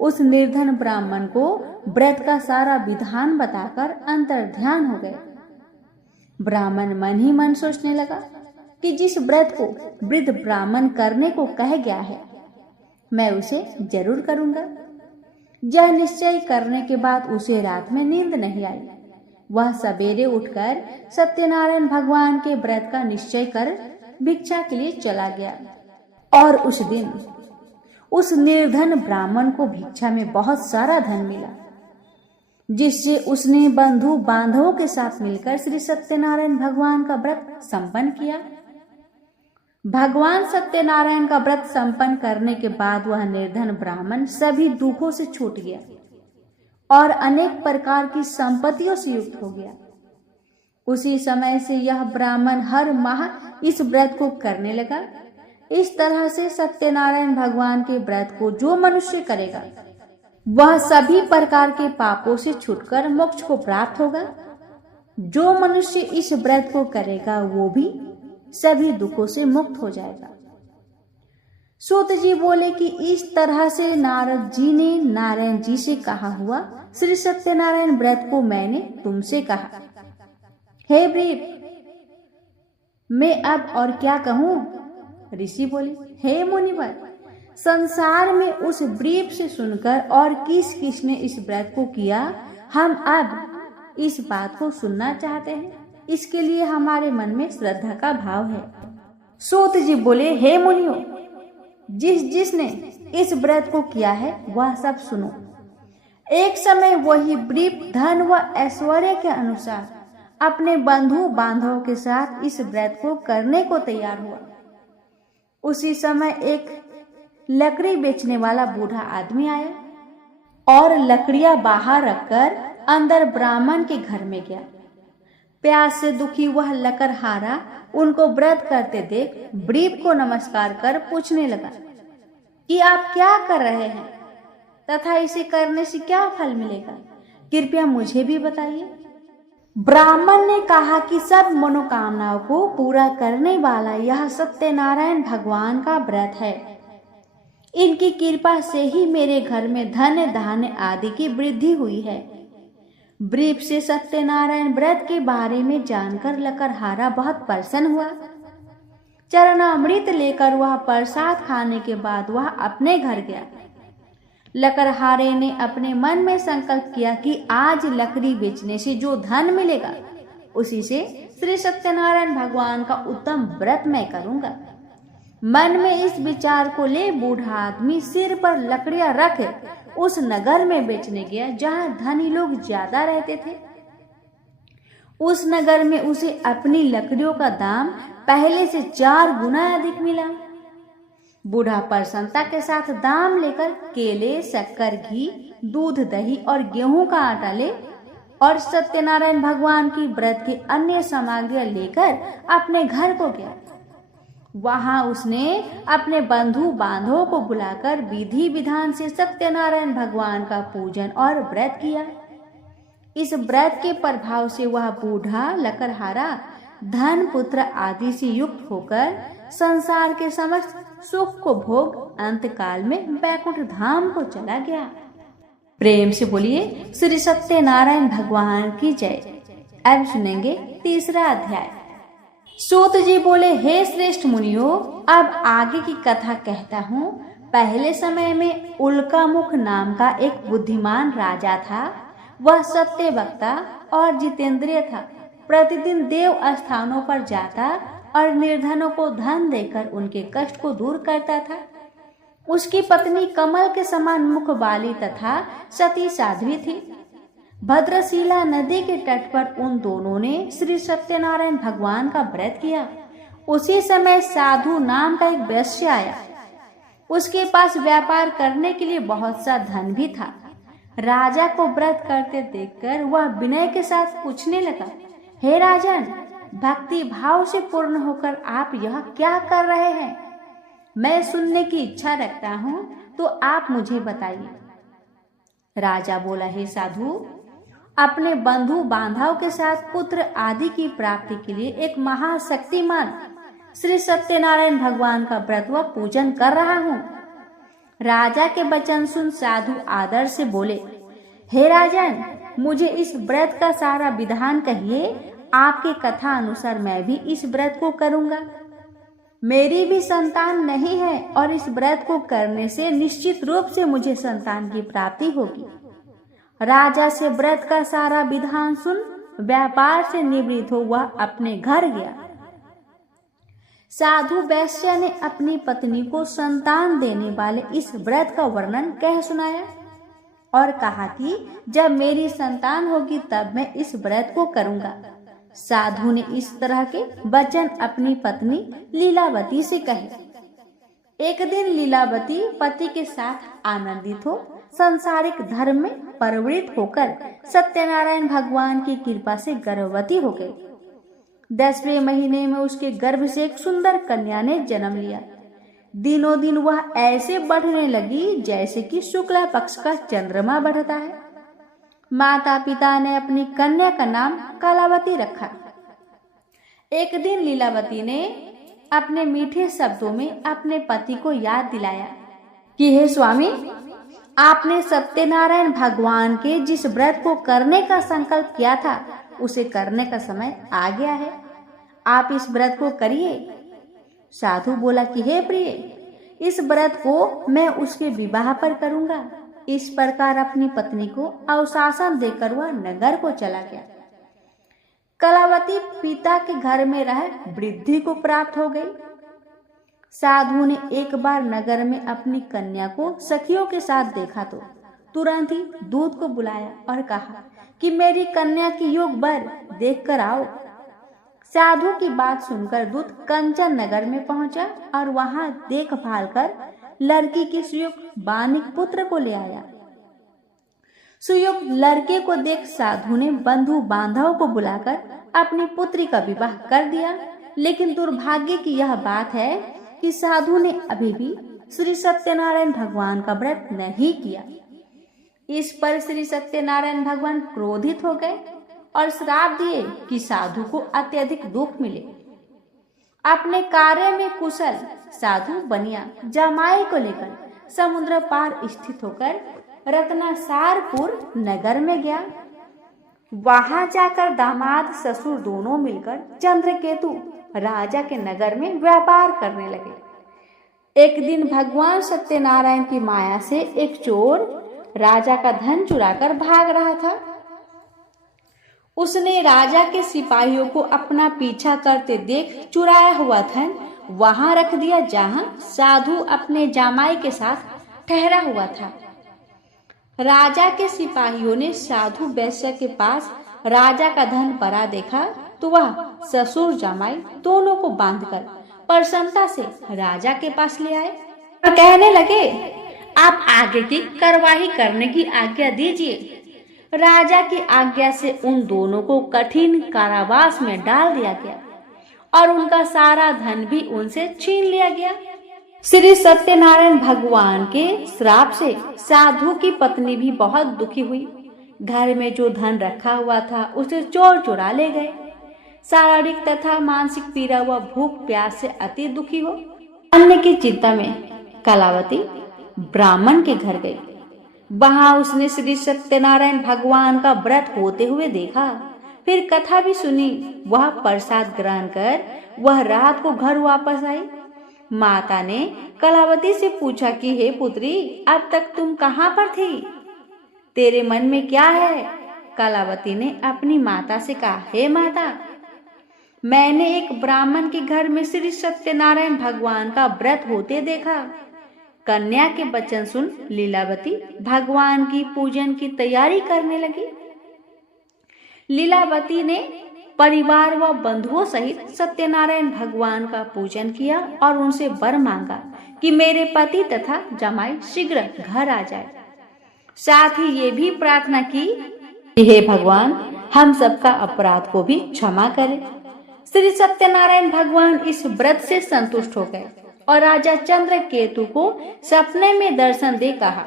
उस निर्धन ब्राह्मण को व्रत का सारा विधान बताकर अंतर्ध्यान हो गए। ब्राह्मण मन ही मन सोचने लगा कि जिस व्रत को वृद्ध ब्राह्मण करने को कह गया है, मैं उसे जरूर करूंगा। यह निश्चय करने के बाद उसे रात में नींद नहीं आई। वह सवेरे उठकर सत्यनारायण भगवान के व्रत का निश्चय कर भिक्षा के लिए चला गया। और उस दिन उस निर्धन ब्राह्मण को भिक्षा में बहुत सारा धन मिला, जिससे उसने बंधु बांधवों के साथ मिलकर श्री सत्यनारायण भगवान का व्रत संपन्न किया। भगवान सत्यनारायण का व्रत संपन्न करने के बाद वह निर्धन ब्राह्मण सभी दुखों से छूट गया और अनेक प्रकार की संपत्तियों से युक्त हो गया। उसी समय से यह ब्राह्मण हर माह इस व्रत को करने लगा। इस तरह से सत्यनारायण भगवान के व्रत को जो मनुष्य करेगा वह सभी प्रकार के पापों से छूटकर मोक्ष को प्राप्त होगा। जो मनुष्य इस व्रत को करेगा वो भी सभी दुखों से मुक्त हो जाएगा। सूत जी बोले कि इस तरह से नारद जी ने नारायण जी से कहा हुआ श्री सत्यनारायण व्रत को मैंने तुमसे कहा। हे ब्रीप, मैं अब और क्या कहूँ? ऋषि बोले, हे मुनिवर, संसार में उस ब्रीप से सुनकर और किस किस ने इस व्रत को किया, हम अब इस बात को सुनना चाहते हैं। इसके लिए हमारे मन में श्रद्धा का भाव है। सूत जी बोले, हे मुनियों, जिसने इस व्रत को किया है वह सब सुनो। एक समय वही ब्रीप धन व ऐश्वर्य के अनुसार अपने बंधु बांधवों के साथ इस व्रत को करने को तैयार हुआ। उसी समय एक लकड़ी बेचने वाला बूढ़ा आदमी आया और लकड़ियां बाहर रखकर अंदर ब्राह्मण के घर में गया। प्यास से दुखी वह लकड़हारा उनको व्रत करते देख ब्रीप को नमस्कार कर पूछने लगा कि आप क्या कर रहे हैं तथा इसे करने से क्या फल मिलेगा, कृपया मुझे भी बताइए। ब्राह्मण ने कहा कि सब मनोकामनाओं को पूरा करने वाला यह सत्यनारायण भगवान का व्रत है। इनकी कृपा से ही मेरे घर में धन धान्य आदि की वृद्धि हुई है। ब्रीफ से सत्यनारायण व्रत के बारे में जानकर लकड़हारा बहुत प्रसन्न हुआ। चरणामृत लेकर वह प्रसाद खाने के बाद वह अपने घर गया। लकड़हारे ने अपने मन में संकल्प किया कि आज लकड़ी बेचने से जो धन मिलेगा उसी से श्री सत्यनारायण भगवान का उत्तम व्रत मैं करूंगा। मन में इस विचार को ले बूढ़ा आदमी सिर पर लकड़ियां रख उस नगर में बेचने गया जहां धनी लोग ज्यादा रहते थे। उस नगर में उसे अपनी लकड़ियों का दाम पहले से 4 गुना अधिक मिला। बूढ़ा प्रसन्नता के साथ दाम लेकर केले, शक्कर, घी, दूध, दही और गेहूं का आटा ले और सत्यनारायण भगवान की व्रत की अन्य सामग्रियां लेकर अपने घर को गया। वहां उसने अपने बंधु बांधवों को बुलाकर विधि विधान से सत्यनारायण भगवान का पूजन और व्रत किया। इस व्रत के प्रभाव से वह बूढ़ा लकड़हारा धन पुत्र आदि से युक्त होकर संसार के समस्त सुख को भोग अंतकाल में बैकुंठ धाम को चला गया। प्रेम से बोलिए श्री सत्यनारायण भगवान की जय। अब सुनेंगे 3रा अध्याय। सूत जी बोले, हे श्रेष्ठ मुनियों, अब आगे की कथा कहता हूँ। पहले समय में उल्कामुख नाम का एक बुद्धिमान राजा था। वह सत्य वक्ता और जितेंद्रिय था। प्रतिदिन देव स्थानों पर जाता और निर्धनों को धन देकर उनके कष्ट को दूर करता था। उसकी पत्नी कमल के समान मुख वाली तथा सती साध्वी थी। भद्रशिला नदी के तट पर उन दोनों ने श्री सत्यनारायण भगवान का व्रत किया। उसी समय साधु नाम का एक वैश्य आया। उसके पास व्यापार करने के लिए बहुत सा धन भी था। राजा को व्रत करते देखकर वह विनय के साथ पूछने लगा, हे राजन, भक्ति भाव से पूर्ण होकर आप यह क्या कर रहे हैं? मैं सुनने की इच्छा रखता हूँ, तो आप मुझे बताइए। राजा बोला, हे साधु, अपने बंधु बांधव के साथ पुत्र आदि की प्राप्ति के लिए एक महाशक्तिमान श्री सत्यनारायण भगवान का व्रत व पूजन कर रहा हूँ। राजा के वचन सुन साधु आदर से बोले, हे राजन, मुझे इस व्रत का सारा विधान कहिए। आपके कथा अनुसार मैं भी इस व्रत को करूंगा। मेरी भी संतान नहीं है और इस व्रत को करने से निश्चित रूप से मुझे संतान की प्राप्ति होगी। राजा से व्रत का सारा विधान सुन व्यापार से निवृत्त हो वह अपने घर गया। साधु वैश्य ने अपनी पत्नी को संतान देने वाले इस व्रत का वर्णन कह सुनाया और कहा कि जब मेरी संतान होगी तब मैं इस व्रत को करूंगा। साधु ने इस तरह के वचन अपनी पत्नी लीलावती से कहे। एक दिन लीलावती पति के साथ आनंदित हो सांसारिक धर्म में प्रवृत्त होकर सत्यनारायण भगवान की कृपा से गर्भवती हो गई। 10वें महीने में उसके गर्भ से एक सुंदर कन्या ने जन्म लिया। दिनों दिन वह ऐसे बढ़ने लगी जैसे कि शुक्ला पक्ष का चंद्रमा बढ़ता है। माता पिता ने अपनी कन्या का नाम कलावती रखा। एक दिन लीलावती ने अपने मीठे शब्दों में अपने पति को याद दिलाया कि हे स्वामी, आपने सत्यनारायण भगवान के जिस व्रत को करने का संकल्प किया था उसे करने का समय आ गया है। आप इस व्रत को करिए। साधु बोला कि हे प्रिय, इस व्रत को मैं उसके विवाह पर करूंगा। इस प्रकार अपनी पत्नी को अवशासन देकर वह नगर को चला गया। कलावती पिता के घर में रह वृद्धि को प्राप्त हो गई। साधु ने एक बार नगर में अपनी कन्या को सखियों के साथ देखा तो तुरंत ही दूत को बुलाया और कहा कि मेरी कन्या की योग वर देख कर आओ। साधु की बात सुनकर दूत कंचन नगर में पहुंचा और वहां देखभाल कर लड़की के सुयुक्त बानिक पुत्र को ले आया। सुयुक्त लड़के को देख साधु ने बंधु बांधव को बुलाकर अपनी पुत्री का विवाह कर दिया। लेकिन दुर्भाग्य की यह बात है कि साधु ने अभी भी श्री सत्यनारायण भगवान का व्रत नहीं किया। इस पर श्री सत्यनारायण भगवान क्रोधित हो गए और श्राप दिए कि साधु को अत्यधिक दुख मिले। अपने कार्य में कुशल साधु बनिया जमाई को लेकर समुद्र पार स्थित होकर रत्नासारपुर नगर में गया। वहां जाकर दामाद ससुर दोनों मिलकर चंद्रकेतु राजा के नगर में व्यापार करने लगे। एक दिन भगवान सत्यनारायण की माया से एक चोर राजा का धन चुराकर भाग रहा था। उसने राजा के सिपाहियों को अपना पीछा करते देख चुराया हुआ धन वहां रख दिया जहां साधु अपने जामाई के साथ ठहरा हुआ था। राजा के सिपाहियों ने साधु वैश्य के पास राजा का धन पड़ा देखा तो वह ससुर जामाई दोनों को बांधकर प्रसन्नता से राजा के पास ले आए और कहने लगे, आप आगे की कार्यवाही करने की आज्ञा दीजिए। राजा की आज्ञा से उन दोनों को कठिन कारावास में डाल दिया गया और उनका सारा धन भी उनसे छीन लिया गया। श्री सत्यनारायण भगवान के श्राप से साधु की पत्नी भी बहुत दुखी हुई। घर में जो धन रखा हुआ था उसे चोर चुरा ले गए। शारीरिक तथा मानसिक पीड़ा व भूख प्यास से अति दुखी हो अन्न की चिंता में कलावती ब्राह्मण के घर गई। वहां उसने श्री सत्यनारायण भगवान का व्रत होते हुए देखा। फिर कथा भी सुनी। वह प्रसाद ग्रहण कर वह रात को घर वापस आई। माता ने कलावती से पूछा कि हे पुत्री, अब तक तुम कहाँ पर थी? तेरे मन में क्या है? कलावती ने अपनी माता से कहा, हे माता, मैंने एक ब्राह्मण के घर में श्री सत्यनारायण भगवान का व्रत होते देखा। कन्या के वचन सुन लीलावती भगवान की पूजन की तैयारी करने लगी। लीलावती ने परिवार व बंधुओं सहित सत्यनारायण भगवान का पूजन किया और उनसे वर मांगा कि मेरे पति तथा जमाई शीघ्र घर आ जाए। साथ ही ये भी प्रार्थना की, हे भगवान, हम सबका अपराध को भी क्षमा करें। श्री सत्यनारायण भगवान इस व्रत से संतुष्ट हो गए और राजा चंद्रकेतु को सपने में दर्शन दे कहा,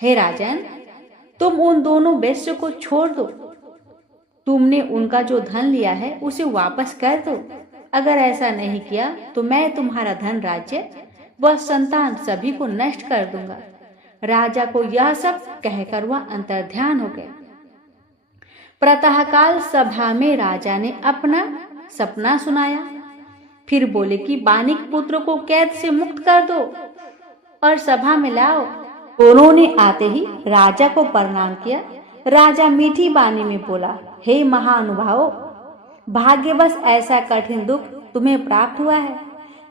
हे राजन, तुम उन दोनों वैश्य को छोड़ दो। तुमने उनका जो धन लिया है उसे वापस कर दो। अगर ऐसा नहीं किया तो मैं तुम्हारा धन, राज्य व संतान सभी को नष्ट कर दूंगा। राजा को यह सब कहकर वह अंतर्ध्यान हो गए। प्रातःकाल सभा में राजा ने अपना सपना सुनाया। फिर बोले कि बानिक पुत्र को कैद से मुक्त कर दो और सभा में लाओ। दोनों ने आते ही राजा को प्रणाम किया। राजा मीठी वाणी में बोला, हे महानुभावों, भाग्यवश ऐसा कठिन दुख तुम्हें प्राप्त हुआ है,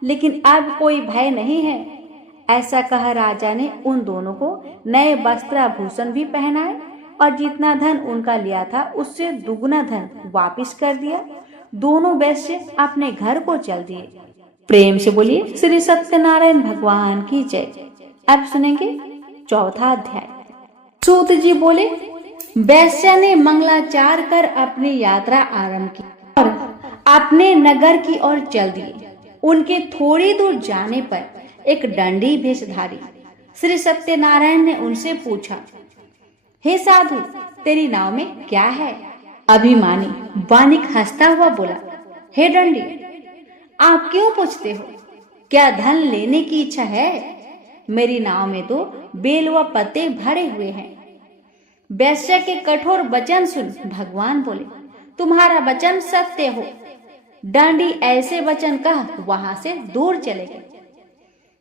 लेकिन अब कोई भय नहीं है। ऐसा कह राजा ने उन दोनों को नए वस्त्राभूषण भी पहनाए और जितना धन उनका लिया था उससे दुगुना धन वापिस कर दिया। दोनों वैश्य अपने घर को चल दिए। प्रेम से बोलिए श्री सत्यनारायण भगवान की जय। अब सुनेंगे चौथा अध्याय। सूत जी बोले, वैश्य ने मंगलाचार कर अपनी यात्रा आरंभ की और अपने नगर की ओर चल दिए। उनके थोड़ी दूर जाने पर एक दंडी भेषधारी श्री सत्यनारायण ने उनसे पूछा, हे साधु, तेरी नाव में क्या है? अभिमानी वानिक हंसता हुआ बोला, हे दंडी, आप क्यों पूछते हो? क्या धन लेने की इच्छा है? मेरी नाव में तो बेल व पत्ते भरे हुए हैं। वैश्य के कठोर वचन सुन भगवान बोले, तुम्हारा वचन सत्य हो। दंडी ऐसे वचन कह वहां से दूर चले गए।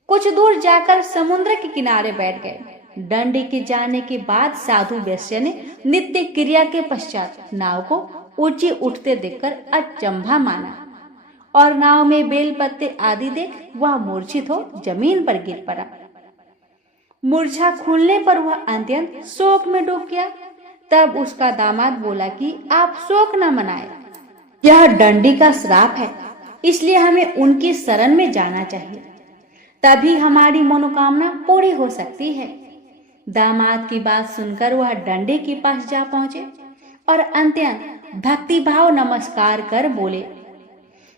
कुछ दूर जाकर समुद्र के किनारे बैठ गए। दंडी के जाने के बाद साधु वैश्य ने नित्य क्रिया के पश्चात नाव को ऊंची उठते देखकर अचंभा माना और नाव में बेल पत्ते आदि देख वह मूर्छित हो जमीन पर गिर पड़ा। मूर्छा खुलने पर वह अत्यंत शोक में डूब गया। तब उसका दामाद बोला कि आप शोक न मनाएं, यह दंडी का श्राप है, इसलिए हमें उनकी शरण में जाना चाहिए, तभी हमारी मनोकामना पूरी हो सकती है। दामाद की बात सुनकर वह दंडी के पास जा पहुंचे और अत्यंत भक्तिभाव नमस्कार कर बोले,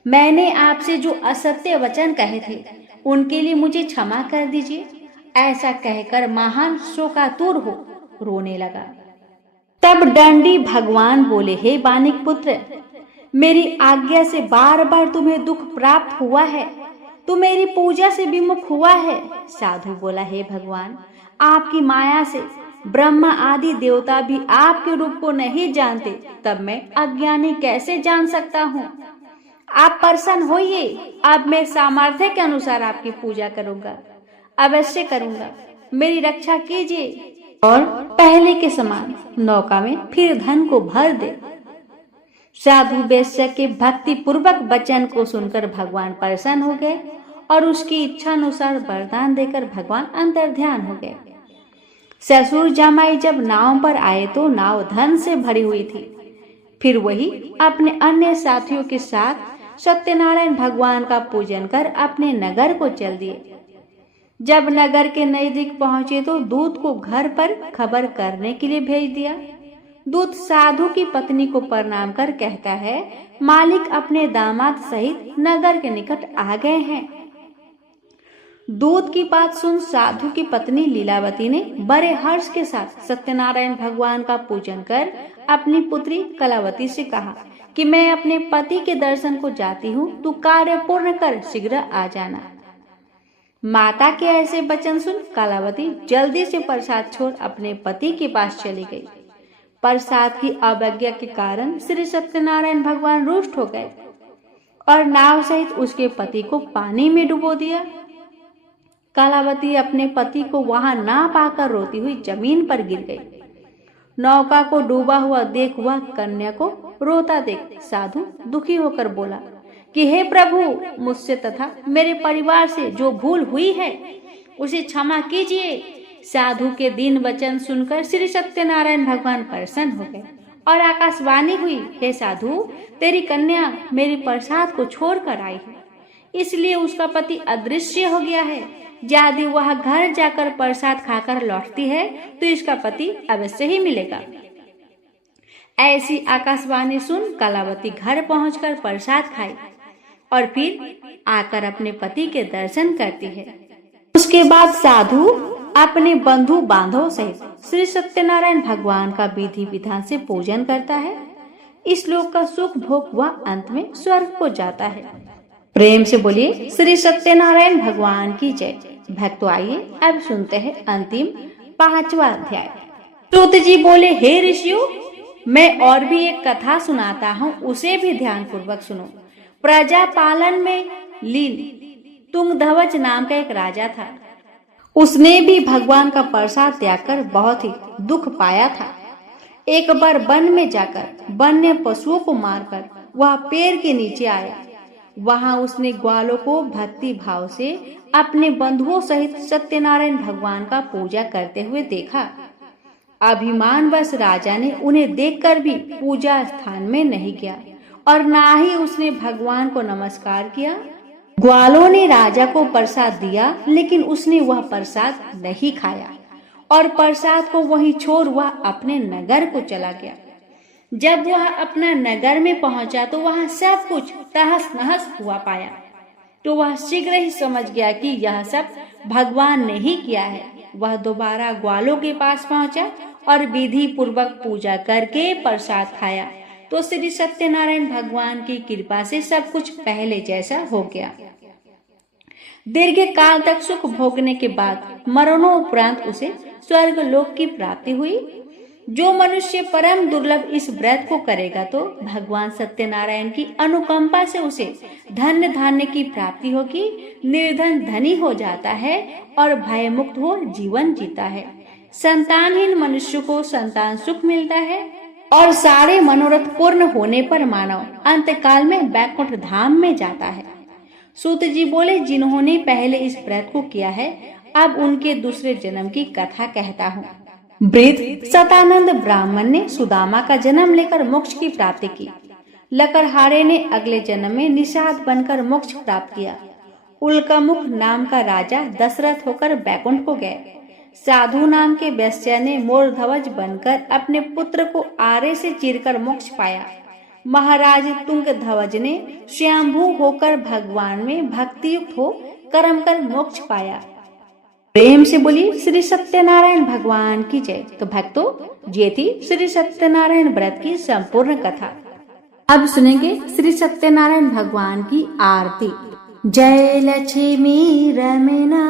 मैंने आपसे जो असत्य वचन कहे थे उनके लिए मुझे क्षमा कर दीजिए। ऐसा कहकर महान शोकातुर हो रोने लगा। तब दंडी भगवान बोले, हे बानिक पुत्र, मेरी आज्ञा से बार बार तुम्हें दुख प्राप्त हुआ है, तू मेरी पूजा से विमुख हुआ है। साधु बोला, हे भगवान, आपकी माया से ब्रह्मा आदि देवता भी आपके रूप को नहीं जानते, तब मैं अज्ञानी कैसे जान सकता हूँ। आप प्रसन्न होइए, अब मैं सामर्थ्य के अनुसार आपकी पूजा करूंगा, अवश्य करूंगा, मेरी रक्षा कीजिए और पहले के समान नौका में फिर धन को भर दे। साधु वैश्य के भक्ति पूर्वक वचन को सुनकर भगवान प्रसन्न हो गए और उसकी इच्छा अनुसार वरदान देकर भगवान अंतर्ध्यान हो गए। ससुर जमाई जब नाव पर आए तो नाव धन से भरी हुई थी। फिर वही अपने अन्य साथियों के साथ सत्यनारायण भगवान का पूजन कर अपने नगर को चल दिए। जब नगर के नजदीक पहुंचे तो दूत को घर पर खबर करने के लिए भेज दिया। दूत साधु की पत्नी को प्रणाम कर कहता है, मालिक अपने दामाद सहित नगर के निकट आ गए हैं। दूत की बात सुन साधु की पत्नी लीलावती ने बड़े हर्ष के साथ सत्यनारायण भगवान का पूजन कर अपनी पुत्री कलावती से कहा कि मैं अपने पति के दर्शन को जाती हूँ, तू कार्य पूर्ण कर शीघ्र आ जाना। माता के ऐसे वचन सुन कलावती जल्दी से प्रसाद छोड़ अपने पति के पास चली गई। प्रसाद की अवज्ञा के कारण श्री सत्यनारायण भगवान रुष्ट हो गए और नाव सहित उसके पति को पानी में डुबो दिया। कलावती अपने पति को वहां ना पाकर रोती हुई जमीन पर गिर गई। नौका को डूबा हुआ देख वह कन्या को रोता देख साधु दुखी होकर बोला कि हे प्रभु, मुझसे तथा मेरे परिवार से जो भूल हुई है उसे क्षमा कीजिए। साधु के दीन वचन सुनकर श्री सत्यनारायण भगवान प्रसन्न हो गए और आकाशवाणी हुई, हे साधु, तेरी कन्या मेरी प्रसाद को छोड़कर आई है, इसलिए उसका पति अदृश्य हो गया है। यदि वह घर जाकर प्रसाद खाकर लौटती है तो इसका पति अवश्य ही मिलेगा। ऐसी आकाशवाणी सुन कलावती घर पहुंचकर प्रसाद खाई और फिर आकर अपने पति के दर्शन करती है। उसके बाद साधु अपने बंधु बांधवों सहित श्री सत्यनारायण भगवान का विधि विधान से पूजन करता है। इस लोक का सुख भोग वह अंत में स्वर्ग को जाता है। प्रेम से बोलिए श्री सत्यनारायण भगवान की जय। भक्तों, आइए अब सुनते हैं अंतिम 5वां अध्याय। सूत जी बोले, हे ऋषियों, मैं और भी एक कथा सुनाता हूँ, उसे भी ध्यान पूर्वक सुनो। प्रजा पालन में लीन तुंगध्वज नाम का एक राजा था। उसने भी भगवान का प्रसाद त्याग कर बहुत ही दुख पाया था। एक बार वन में जाकर वन्य पशुओं को मारकर वह पेड़ के नीचे आया। वहां उसने ग्वालों को भक्ति भाव से अपने बंधुओं सहित सत्यनारायण भगवान का पूजा करते हुए देखा। अभिमानवश राजा ने उन्हें देखकर भी पूजा स्थान में नहीं गया और ना ही उसने भगवान को नमस्कार किया। ग्वालों ने राजा को प्रसाद दिया, लेकिन उसने वह प्रसाद नहीं खाया और प्रसाद को वहीं छोड़ वह अपने नगर को चला गया। जब वह अपना नगर में पहुंचा तो वहां सब कुछ तहस नहस हुआ पाया। तो वह शीघ्र ही समझ गया कि यह सब भगवान ने ही किया है। वह दोबारा ग्वालों के पास पहुंचा और विधि पूर्वक पूजा करके प्रसाद खाया तो श्री सत्यनारायण भगवान की कृपा से सब कुछ पहले जैसा हो गया। दीर्घ काल तक सुख भोगने के बाद मरणोपरांत उसे स्वर्ग लोक की प्राप्ति हुई। जो मनुष्य परम दुर्लभ इस व्रत को करेगा तो भगवान सत्यनारायण की अनुकंपा से उसे धन्य धान्य की प्राप्ति होगी, निर्धन धनी हो जाता है और भय मुक्त हो जीवन जीता है। संतानहीन मनुष्य को संतान सुख मिलता है और सारे मनोरथ पूर्ण होने पर मानव अंतकाल में बैकुंठ धाम में जाता है। सूत जी बोले, जिन्होंने पहले इस व्रत को किया है, अब उनके दूसरे जन्म की कथा कहता हूँ। वृद्ध सतानंद ब्राह्मण ने सुदामा का जन्म लेकर मोक्ष की प्राप्ति की। लकड़हारे ने अगले जन्म में निषाद बनकर मोक्ष प्राप्त किया। उल्कामुख नाम का राजा दशरथ होकर बैकुंठ को गए। साधु नाम के वैश्य ने मोरध्वज बनकर अपने पुत्र को आरे से चीरकर मोक्ष पाया। महाराज तुंगध्वज ने स्वयंभू होकर भगवान में भक्ति युक्त हो कर्म कर मोक्ष पाया। प्रेम से बोलिए श्री सत्यनारायण भगवान की जय। तो भक्तों, ये थी श्री सत्यनारायण व्रत की संपूर्ण कथा। अब सुनेंगे श्री सत्यनारायण भगवान की आरती। जय लक्ष्मी रमना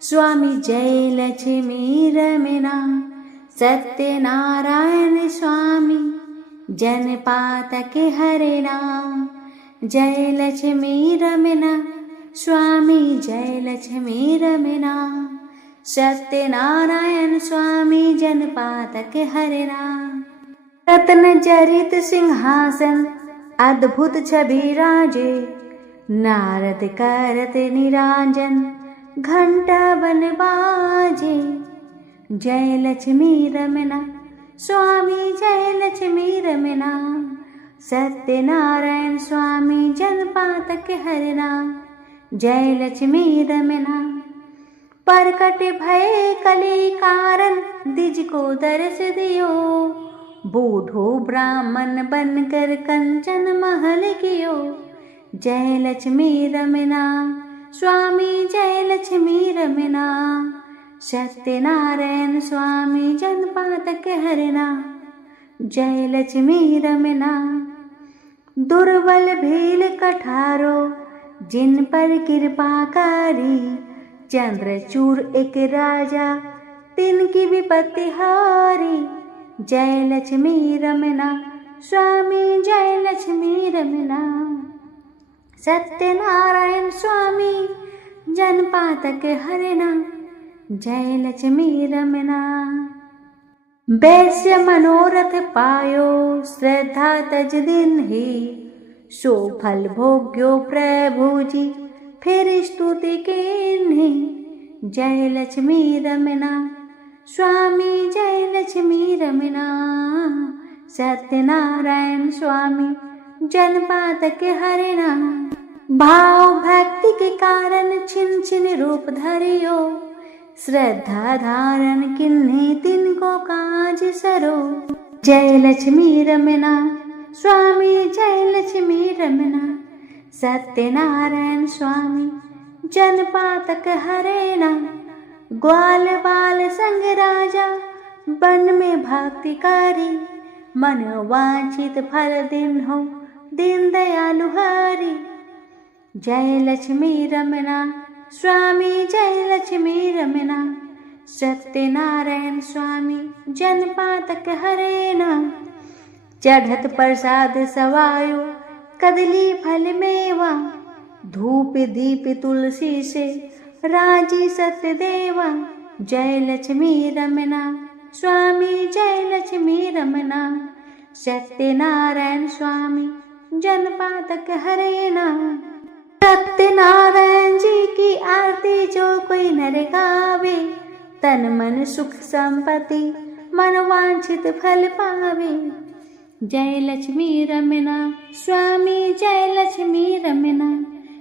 स्वामी, जय लक्ष्मी रमना सत्यनारायण स्वामी, जनपातक हरिणा। जय लक्ष्मी रमना स्वामी, जय लक्ष्मी रमना सत्यनारायण स्वामी, जनपातक हरिणा। रत्न जरित सिंहासन अद्भुत छवि राजे, नारद करत निरांजन घंटा बन बाजे। जय लक्ष्मी रमना स्वामी, जय लक्ष्मी रमना सत्यनारायण स्वामी, जनपातक हरिणा। जय लक्ष्मी रमना परकट भय कली कारण, दिज को दर्श दियो। बूढ़ो ब्राह्मण बनकर कंचन महल कियो। जय लक्ष्मी रमना स्वामी, जय लक्ष्मी रमना सत्यनारायण स्वामी, जनपातक हरिणा। जय लक्ष्मी रमना दुर्बल भील कठारो, जिन पर कृपा करी। चंद्रचूर एक राजा, तिनकी विपत्ति हारी। जय लक्ष्मी रमना स्वामी, जय लक्ष्मी रमना सत्यनारायण स्वामी, जनपातक हरिणा। जय लक्ष्मी रमना वैश्य मनोरथ पायो, श्रद्धा तज दिन ही। सो फल भोग्यो प्रभु जी, फिर स्तुति कीन्ही। जय लक्ष्मी रमना स्वामी, जय लक्ष्मी रमना सत्यनारायण स्वामी, जनपातक हरिणा। भाव भक्ति के कारण छिन छिन रूप धरियो। श्रद्धा धारण किन्हीं तिनको काज सरो। जय लक्ष्मी रमना स्वामी, जय लक्ष्मी रमना सत्यनारायण स्वामी, जनपातक हरिणा। ग्वाल बाल संग राजा, वन में भक्ति करी। मन वांछित फल दिन हो, दीन दयालु हरि। जय लक्ष्मी रमना स्वामी, जय लक्ष्मी रमना सत्यनारायण स्वामी, जनपातक हरिणा। चढ़त प्रसाद सवायो, कदली फल मेवा। धूप दीप तुलसी से, राजी सत्यदेवा। जय लक्ष्मी रमना स्वामी, जय लक्ष्मी रमना सत्यनारायण स्वामी, जनपातक हरिणा। सत्यनारायण जी की आरती जो कोई नर गावे, तन मन सुख संपत्ति, मन वांछित फल पावे। जय लक्ष्मी रमना स्वामी, जय लक्ष्मी रमना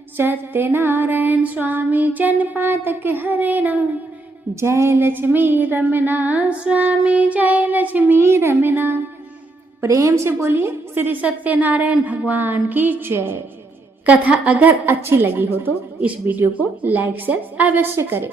सत्यनारायण स्वामी, जनपातक हरिणा। जय लक्ष्मी रमना स्वामी, जय लक्ष्मी रमना। प्रेम से बोलिए श्री सत्यनारायण भगवान की जय। कथा अगर अच्छी लगी हो तो इस वीडियो को लाइक शेयर अवश्य करें।